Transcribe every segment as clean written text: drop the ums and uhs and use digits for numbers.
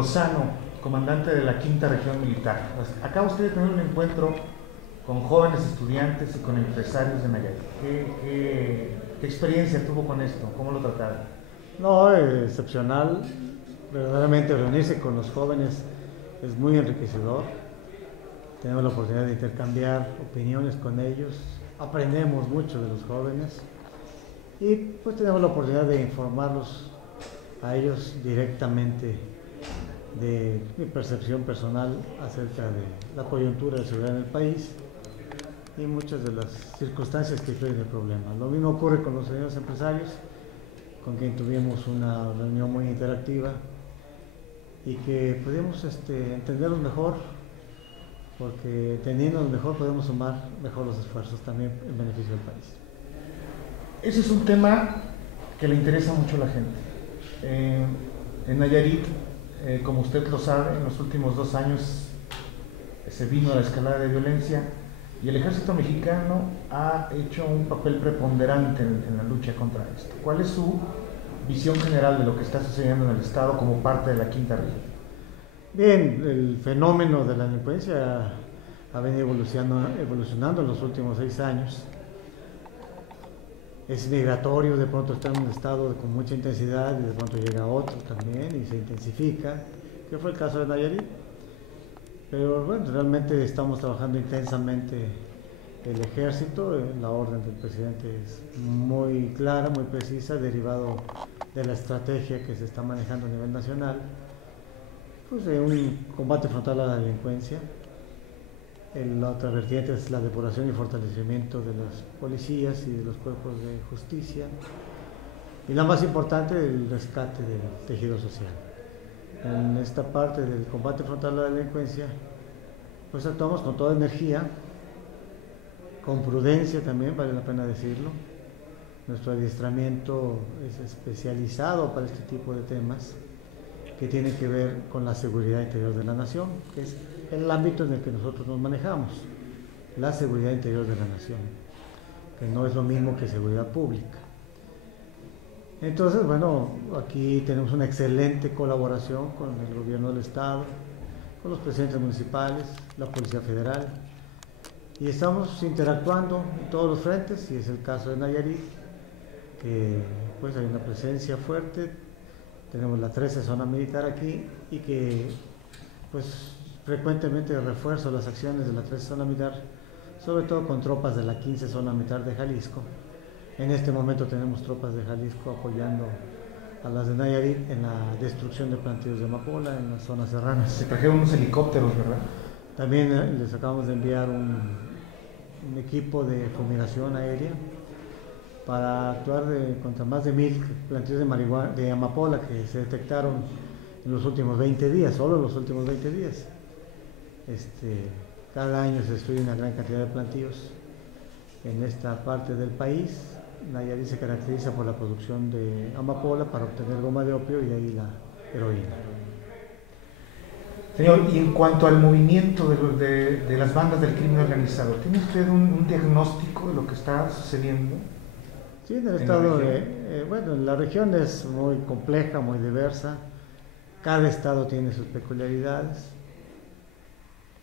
Lozano, comandante de la Quinta Región Militar. Acaba usted de tener un encuentro con jóvenes estudiantes y con empresarios de Nayarit. ¿Qué experiencia tuvo con esto? ¿Cómo lo trataron? No, excepcional. Verdaderamente reunirse con los jóvenes es muy enriquecedor. Tenemos la oportunidad de intercambiar opiniones con ellos, aprendemos mucho de los jóvenes y pues tenemos la oportunidad de informarlos a ellos directamente de mi percepción personal acerca de la coyuntura de seguridad en el país y muchas de las circunstancias que influyen el problema. Lo mismo ocurre con los señores empresarios, con quien tuvimos una reunión muy interactiva y que pudimos entenderlos mejor, porque teniéndolos mejor podemos sumar mejor los esfuerzos también en beneficio del país. Ese es un tema que le interesa mucho a la gente. En Nayarit, como usted lo sabe, en los últimos 2 años se vino a la escalada de violencia y el ejército mexicano ha hecho un papel preponderante en la lucha contra esto. ¿Cuál es su visión general de lo que está sucediendo en el estado como parte de la Quinta Región? Bien, el fenómeno de la delincuencia ha venido evolucionando en los últimos 6 años. Es migratorio, de pronto está en un estado con mucha intensidad y de pronto llega otro también y se intensifica, que fue el caso de Nayarit. Pero bueno, realmente estamos trabajando intensamente el ejército, la orden del presidente es muy clara, muy precisa, derivado de la estrategia que se está manejando a nivel nacional, pues de un combate frontal a la delincuencia. La otra vertiente es la depuración y fortalecimiento de las policías y de los cuerpos de justicia. Y la más importante, el rescate del tejido social. En esta parte del combate frontal a la delincuencia, pues actuamos con toda energía, con prudencia también, vale la pena decirlo. Nuestro adiestramiento es especializado para este tipo de temas que tienen que ver con la seguridad interior de la nación, que es el ámbito en el que nosotros nos manejamos, la seguridad interior de la nación, que no es lo mismo que seguridad pública. Entonces, bueno, aquí tenemos una excelente colaboración con el gobierno del estado, con los presidentes municipales, la Policía Federal, y estamos interactuando en todos los frentes, y es el caso de Nayarit, que pues hay una presencia fuerte. Tenemos la 13 zona militar aquí y que pues frecuentemente refuerzo las acciones de la 13 zona militar, sobre todo con tropas de la 15 zona militar de Jalisco. En este momento tenemos tropas de Jalisco apoyando a las de Nayarit en la destrucción de plantíos de amapola en las zonas serranas. Se trajeron unos helicópteros, ¿verdad? También les acabamos de enviar un equipo de fumigación aérea para actuar contra más de 1000 plantíos de amapola que se detectaron en los últimos 20 días, solo en los últimos 20 días. Cada año se destruye una gran cantidad de plantíos en esta parte del país. Nayarit se caracteriza por la producción de amapola para obtener goma de opio y de ahí la heroína. Señor, y en cuanto al movimiento de las bandas del crimen organizado, ¿tiene usted un diagnóstico de lo que está sucediendo? Sí, en el estado, bueno, la región es muy compleja, muy diversa. Cada estado tiene sus peculiaridades.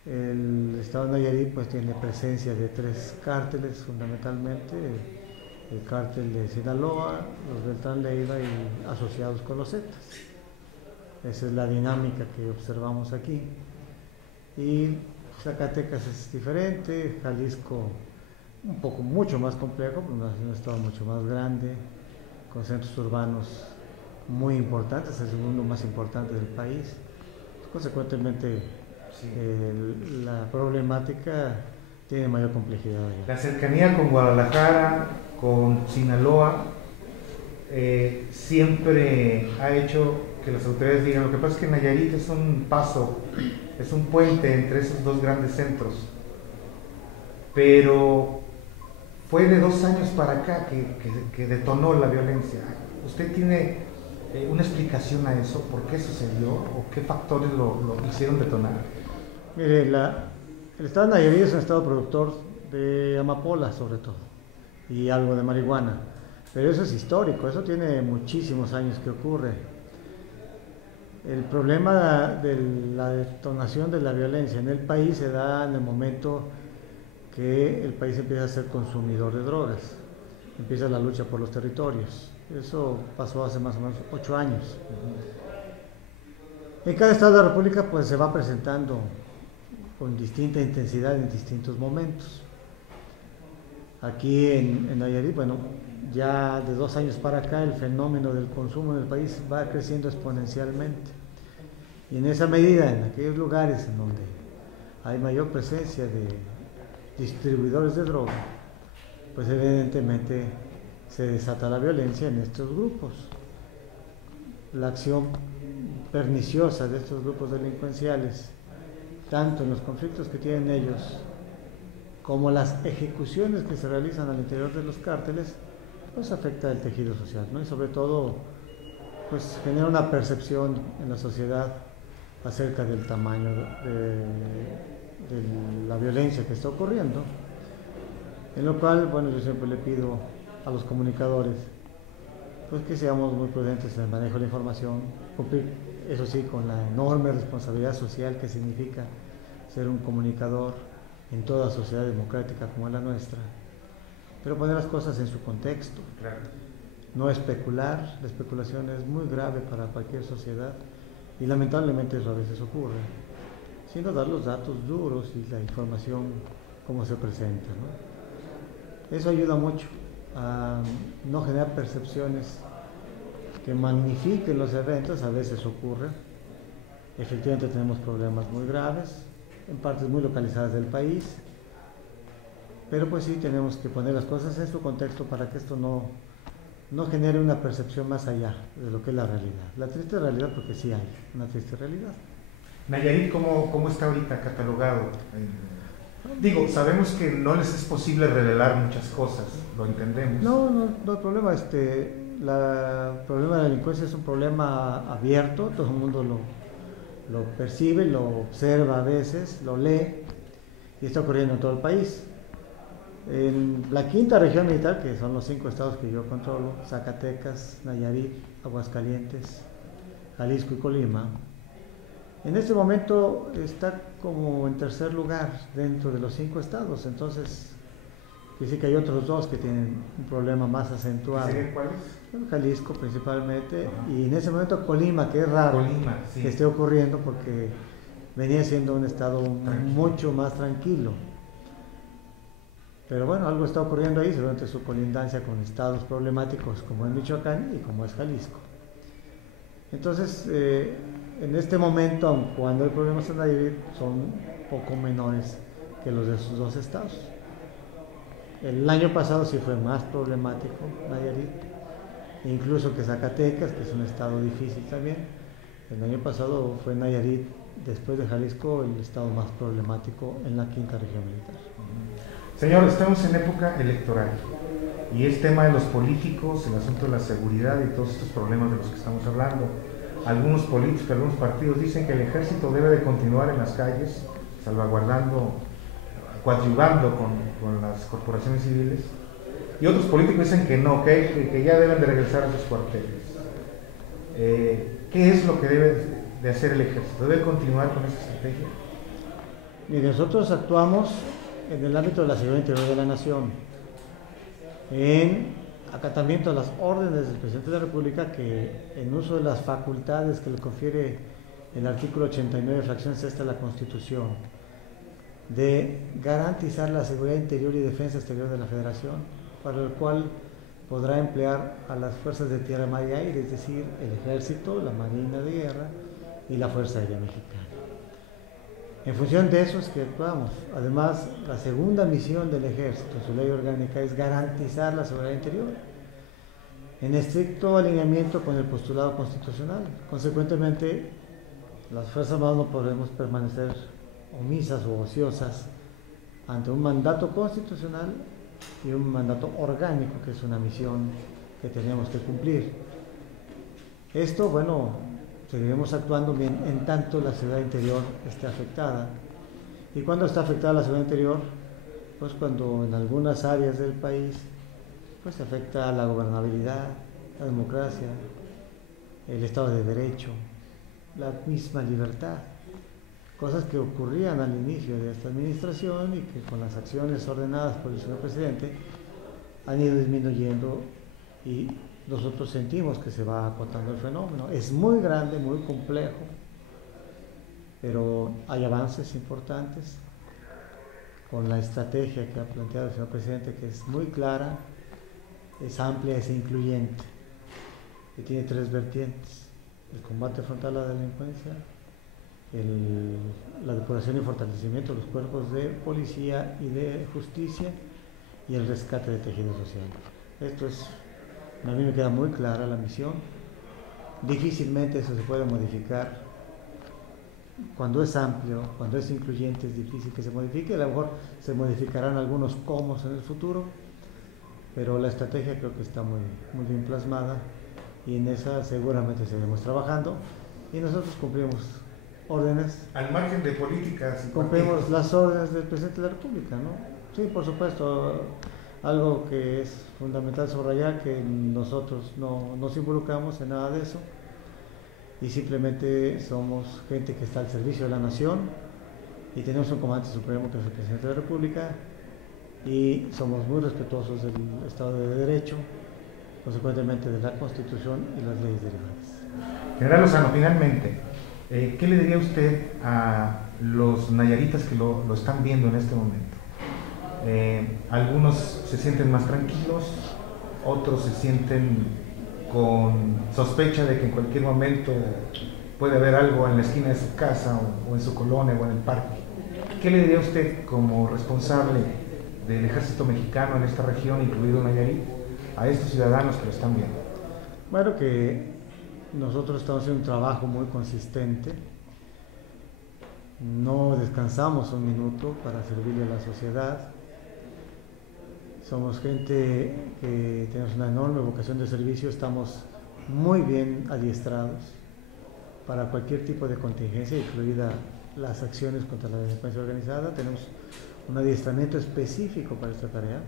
El estado de Nayarit pues tiene presencia de 3 cárteles fundamentalmente, el cártel de Sinaloa, los Beltrán Leiva y asociados con los Zetas. Esa es la dinámica que observamos aquí. Y Zacatecas es diferente, Jalisco un poco mucho más complejo, es un estado mucho más grande, con centros urbanos muy importantes, es el segundo más importante del país. Consecuentemente, sí, la problemática tiene mayor complejidad allá. La cercanía con Guadalajara, con Sinaloa, siempre ha hecho que las autoridades digan, lo que pasa es que Nayarit es un paso, es un puente entre esos 2 grandes centros, pero fue de 2 años para acá que detonó la violencia. ¿Usted tiene una explicación a eso? ¿Por qué sucedió? ¿O qué factores lo hicieron detonar? Mire, el estado de Nayarit es un estado productor de amapola sobre todo, y algo de marihuana, pero eso es histórico, eso tiene muchísimos años que ocurre. El problema de la detonación de la violencia en el país se da en el momento que el país empieza a ser consumidor de drogas, empieza la lucha por los territorios. Eso pasó hace más o menos 8 años. En cada estado de la República pues se va presentando con distinta intensidad en distintos momentos. Aquí en Nayarit, bueno, ya de 2 años para acá el fenómeno del consumo en el país va creciendo exponencialmente. Y en esa medida, en aquellos lugares en donde hay mayor presencia de distribuidores de droga, pues evidentemente se desata la violencia en estos grupos. La acción perniciosa de estos grupos delincuenciales, tanto en los conflictos que tienen ellos, como las ejecuciones que se realizan al interior de los cárteles, pues afecta el tejido social, ¿no? Y sobre todo, pues genera una percepción en la sociedad acerca del tamaño de la violencia que está ocurriendo, en lo cual, bueno, yo siempre le pido a los comunicadores, pues que seamos muy prudentes en el manejo de la información, cumplir, eso sí, con la enorme responsabilidad social que significa ser un comunicador en toda sociedad democrática como es la nuestra, pero poner las cosas en su contexto, Claro. No especular. La especulación es muy grave para cualquier sociedad y lamentablemente eso a veces ocurre, sino dar los datos duros y la información como se presenta, ¿no? Eso ayuda mucho a no generar percepciones que magnifiquen los eventos. A veces ocurre, efectivamente tenemos problemas muy graves en partes muy localizadas del país, pero pues sí tenemos que poner las cosas en su contexto para que esto no genere una percepción más allá de lo que es la realidad. La triste realidad, porque sí hay una triste realidad. Nayarit, ¿cómo está ahorita catalogado? Digo, sabemos que no les es posible revelar muchas cosas, lo entendemos. No hay problema. El problema de la delincuencia es un problema abierto, todo el mundo lo percibe, lo observa a veces, lo lee, y está ocurriendo en todo el país. En la quinta región militar, que son los 5 estados que yo controlo, Zacatecas, Nayarit, Aguascalientes, Jalisco y Colima, en este momento está como en tercer lugar dentro de los 5 estados. Entonces, quiere decir que hay otros 2 que tienen un problema más acentuado. ¿Serían cuáles? Jalisco principalmente. Ajá. Y en ese momento Colima, que es raro Colima, sí, que esté ocurriendo porque venía siendo un estado mucho más tranquilo. Pero bueno, algo está ocurriendo ahí, seguramente su colindancia con estados problemáticos como es Michoacán y como es Jalisco. Entonces, en este momento, aun cuando hay problemas en Nayarit, son poco menores que los de esos 2 estados. El año pasado sí fue más problemático Nayarit, incluso que Zacatecas, que es un estado difícil también. El año pasado fue Nayarit, después de Jalisco, el estado más problemático en la quinta región militar. Señor, estamos en época electoral y el tema de los políticos, el asunto de la seguridad y todos estos problemas de los que estamos hablando. Algunos políticos, algunos partidos dicen que el ejército debe de continuar en las calles, salvaguardando, coadyuvando con las corporaciones civiles, y otros políticos dicen que no, que ya deben de regresar a sus cuarteles. ¿Qué es lo que debe de hacer el ejército? ¿Debe continuar con esa estrategia? Y nosotros actuamos en el ámbito de la seguridad interior de la nación, en acatamiento a las órdenes del presidente de la República, que en uso de las facultades que le confiere el artículo 89, fracción sexta de la Constitución, de garantizar la seguridad interior y defensa exterior de la Federación, para el cual podrá emplear a las fuerzas de tierra, mar y aire, es decir, el Ejército, la Marina de Guerra y la Fuerza Aérea Mexicana. En función de eso es que actuamos. Además, la segunda misión del Ejército, su ley orgánica, es garantizar la seguridad interior, en estricto alineamiento con el postulado constitucional. Consecuentemente, las Fuerzas Armadas no podemos permanecer omisas o ociosas ante un mandato constitucional y un mandato orgánico, que es una misión que tenemos que cumplir. Esto, bueno, seguiremos actuando bien en tanto la seguridad interior esté afectada. ¿Y cuándo está afectada la seguridad interior? Pues cuando en algunas áreas del país pues se afecta la gobernabilidad, la democracia, el Estado de Derecho, la misma libertad. Cosas que ocurrían al inicio de esta administración y que con las acciones ordenadas por el señor presidente han ido disminuyendo y nosotros sentimos que se va acotando el fenómeno. Es muy grande, muy complejo, pero hay avances importantes con la estrategia que ha planteado el señor presidente, que es muy clara, es amplia, es incluyente, y tiene 3 vertientes: el combate frontal a la delincuencia, la depuración y fortalecimiento de los cuerpos de policía y de justicia, y el rescate de tejido social. Esto es, a mí me queda muy clara la misión. Difícilmente eso se puede modificar. Cuando es amplio, cuando es incluyente, es difícil que se modifique. A lo mejor se modificarán algunos comos en el futuro, pero la estrategia creo que está muy bien plasmada, y en esa seguramente seguiremos trabajando, y nosotros cumplimos órdenes. Al margen de políticas y cumplimos partidos. las órdenes del presidente de la República, ¿no? Sí, por supuesto, algo que es fundamental subrayar, que nosotros no nos involucramos en nada de eso, y simplemente somos gente que está al servicio de la nación, y tenemos un comandante supremo que es el presidente de la República, y somos muy respetuosos del Estado de Derecho, consecuentemente de la Constitución y las leyes derivadas. General Lozano, finalmente, ¿qué le diría usted a los nayaritas que lo están viendo en este momento? Algunos se sienten más tranquilos, otros se sienten con sospecha de que en cualquier momento puede haber algo en la esquina de su casa o en su colonia o en el parque. ¿Qué le diría usted como responsable del ejército mexicano en esta región, incluido Nayarit, a estos ciudadanos que lo están viendo? Bueno, que nosotros estamos haciendo un trabajo muy consistente, no descansamos un minuto para servirle a la sociedad. Somos gente que tenemos una enorme vocación de servicio, estamos muy bien adiestrados para cualquier tipo de contingencia, incluida las acciones contra la delincuencia organizada. Tenemos un adiestramiento específico para esta tarea.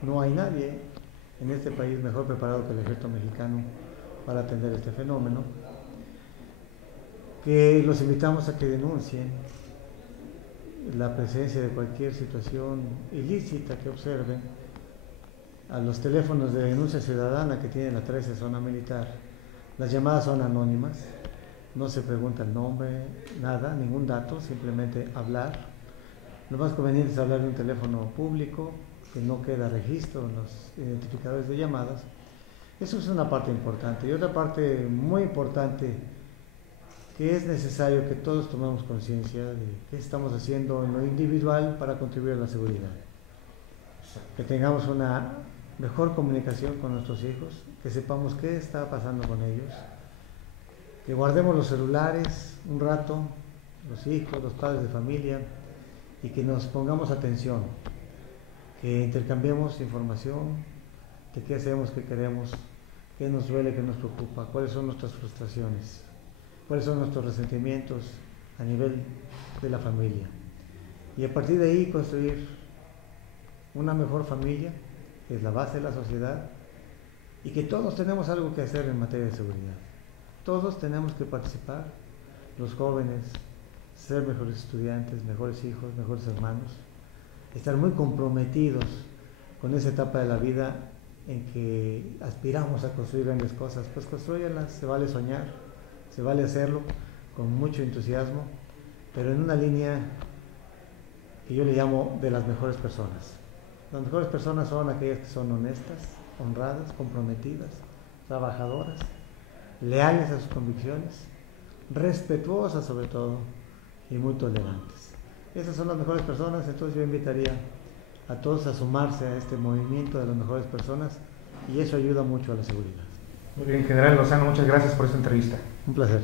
No hay nadie en este país mejor preparado que el ejército mexicano para atender este fenómeno. Que los invitamos a que denuncien la presencia de cualquier situación ilícita que observen a los teléfonos de denuncia ciudadana que tiene la 13 Zona Militar. Las llamadas son anónimas, no se pregunta el nombre, nada, ningún dato, simplemente hablar. Lo más conveniente es hablar de un teléfono público, que no queda registro en los identificadores de llamadas. Eso es una parte importante. Y otra parte muy importante, que es necesario que todos tomemos conciencia de qué estamos haciendo en lo individual para contribuir a la seguridad. Que tengamos una mejor comunicación con nuestros hijos, que sepamos qué está pasando con ellos, que guardemos los celulares un rato, los hijos, los padres de familia, y que nos pongamos atención, que intercambiemos información de qué hacemos, qué queremos, qué nos duele, qué nos preocupa, cuáles son nuestras frustraciones, cuáles son nuestros resentimientos a nivel de la familia, y a partir de ahí construir una mejor familia, que es la base de la sociedad, y que todos tenemos algo que hacer en materia de seguridad. Todos tenemos que participar, los jóvenes, ser mejores estudiantes, mejores hijos, mejores hermanos, estar muy comprometidos con esa etapa de la vida en que aspiramos a construir grandes cosas. Pues construyanlas, se vale soñar, se vale hacerlo con mucho entusiasmo, pero en una línea que yo le llamo de las mejores personas. Las mejores personas son aquellas que son honestas, honradas, comprometidas, trabajadoras, leales a sus convicciones, respetuosas sobre todo y muy tolerantes. Esas son las mejores personas. Entonces yo invitaría a todos a sumarse a este movimiento de las mejores personas, y eso ayuda mucho a la seguridad. Muy bien, General Lozano, muchas gracias por esta entrevista. Un placer.